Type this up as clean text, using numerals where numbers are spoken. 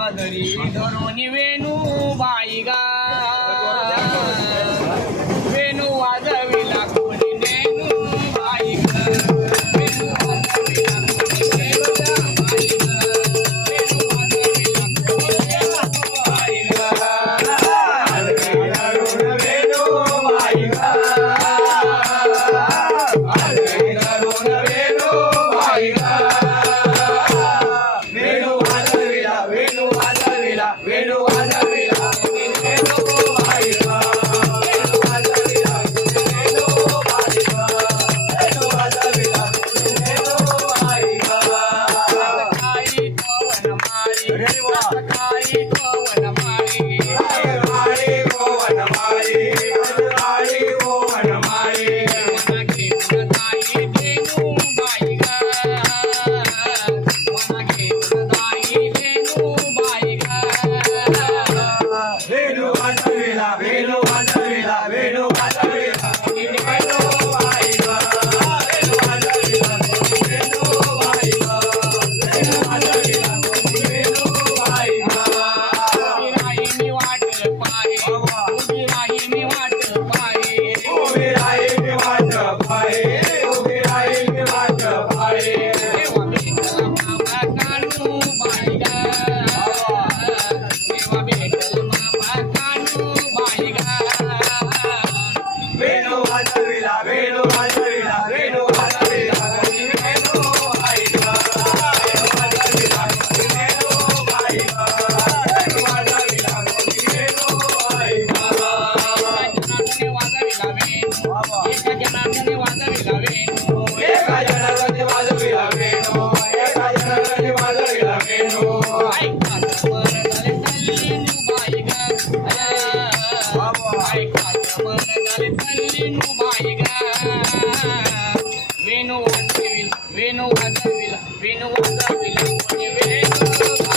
आदरी धरून वेणू बाई गा वेणू वाजविला कोणी नेणू बाई गा वेणू वाजविला कोणी नेणू बाई गा वेणू वाजविला कोणी नेणू बाई गा आदरी धरून वेणू बाई गा आदरी धरून वेणू बाई गा वेणू वाजविला वेणू वाजविला वेणू वाजविला वेणू बाई गा वेणू वाजविला वेणू बाई गा वेणू वाजविला वेणू बाई गा सकाळी पवन मारी सकाळी पवन मारी सकाळी पवन मारी सकाळी पवन मारी मना घेऊन ताई धेनू बाई गा मना घेऊन ताई धेनू बाई गा वेणू वाजविला वेणू वाजविला वेणू वाजविला वेणू बाई गा वेणू वाजविला वेणू बाई गा वेणू वाजविला वेणू बाई गा उभी राही मी वाट पाहे उभी राही मी वाट पाहे उभी राही मी वाट पाहे उभी राही मी वाट पाहे देवा भेटला मामा कानू बाई गा देवा भेटला मामा कानू बाई गा वेणू वाजविला वेणू वाजविला वेणू वाजविला वेणू बाई गा वेणू वाजविला वेणू बाई गा वेणू वाजविला वेणू बाई गा एका जनार्दने वाजविला वेणू एका जनार्दने वाजविला वेणू एका जनार्दने वाजविला वेणू ऐका मन झाले तल्लीनू बाई गा ऐका मन झाले तल्लीनू बाई गा वेणू वाजविला वेणू वाजविला वेणू वाजविला कोणी वेणू